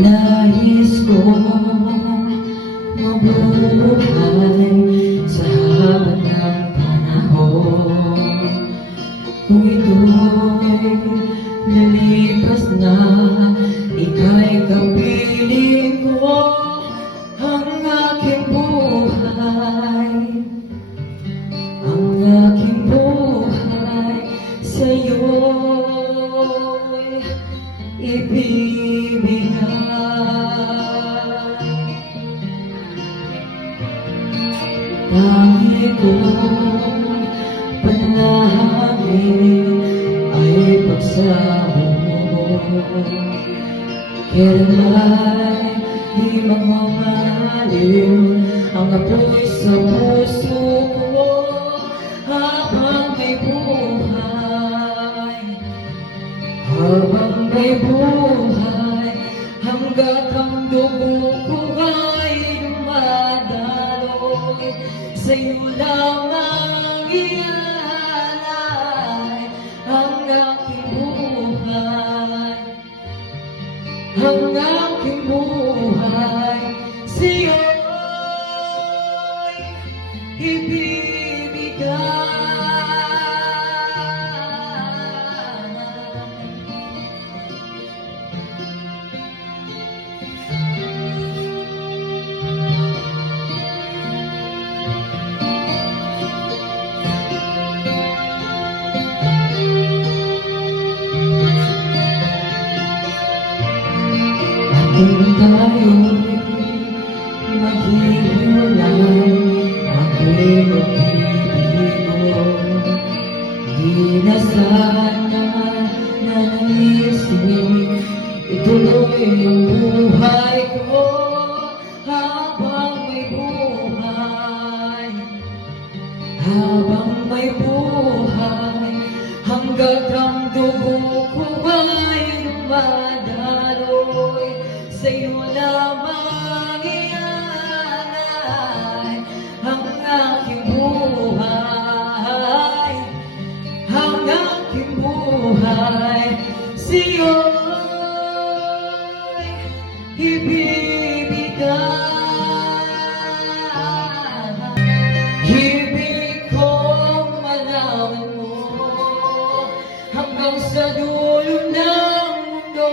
Nais ko mabuhay sa haba ng panahon. Kung ito'y lilipas na, ika'y kapiling ko. Ang aking buhay, ang aking buhay sa'yo'y ibibigay. Dahil kong panalangin ay pagsamo mo, kailanman di mamamaliw ang apoy sa puso ko. Habang may buhay, habang may buhay, hanggat ang dugo ko ay dumadaloy, sa'yo lamang ialay ang aking buhay, ang aking buhay sa'yo'y ibibigay. Kung tayo'y maghihiwalay, ako'y magbibigo. Di na sana naisip ituloy ang buhay ko. Habang may buhay, habang may buhay, hanggat ang dugo ko ay dumadaloy, sa'yo lamang ialay ang aking buhay, ang aking buhay sa'yo'y ibibigay. Ibig kong malaman mo hanggang sa dulo ng mundo,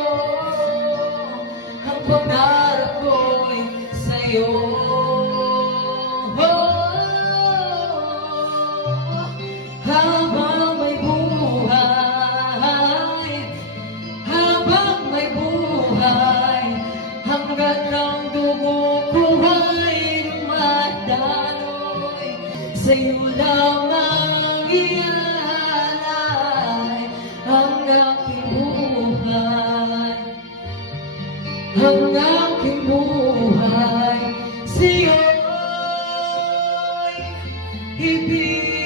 ang pangarap ko'y sa'yo. Habang may buhay, habang may buhay, hanggat ang dugo ko ay dumadaloy, sa'yo lamang ialay ang aking buhay, ang aking buhay sa'yo'y ibig.